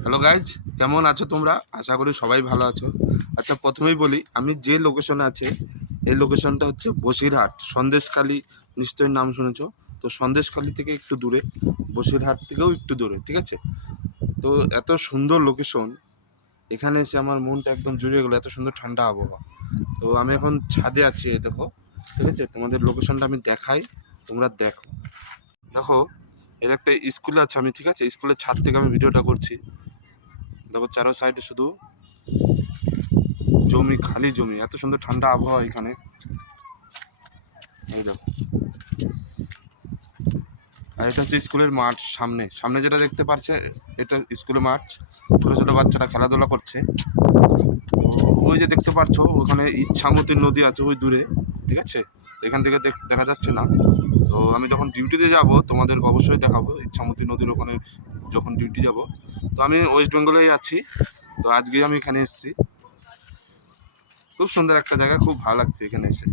Hello guys কেমন আছো তোমরা? আশা করি সবাই ভালো আছো। আচ্ছা প্রথমেই বলি, আমি যে লোকেশনে আছে, এই লোকেশনটা হচ্ছে বসিরহাট। সন্দেশখালি নিশ্চয়ই নাম শুনেছো। তো সন্দেশখালি থেকে একটু দূরে, বসিরহাট থেকেও একটু দূরে, ঠিক আছে? তো এত সুন্দর লোকেশন এখানে এসে আমার মনটা একদম জুড়িয়ে গেলো, এত সুন্দর ঠান্ডা আবহাওয়া। তো আমি এখন ছাদে আছি দেখো, ঠিক আছে? তোমাদের লোকেশনটা আমি দেখাই, তোমরা দেখো। দেখো, এর একটা স্কুল আছে, আমি, ঠিক আছে? স্কুলের ছাদ থেকে আমি ভিডিওটা করছি। দেখো চারো সাইডে শুধু জমি, খালি জমি। এত সুন্দর ঠান্ডা আবহাওয়া এখানে। এই দেখো। আর এটা হচ্ছে স্কুলের মাঠ সামনে। সামনে যেটা দেখতে পাচ্ছে এটা স্কুলের মাঠ। ছোটো ছোটো বাচ্চারা খেলাধুলা করছে। ওই যে দেখতে পাচ্ছ ওখানে ইচ্ছামতি নদী আছে ওই দূরে, ঠিক আছে? এখান থেকে দেখা যাচ্ছে না। তো আমি যখন ডিউটিতে যাব, তোমাদের অবশ্যই দেখাবো, ইচ্ছামতি নদীর ওখানে যখন ডিউটি যাব। তো আমি ওয়েস্ট বেঙ্গলেই আছি, তো আজকে আমি এখানে এসেছি। খুব সুন্দর একটা জায়গা, খুব ভালো লাগছে এখানে এসে।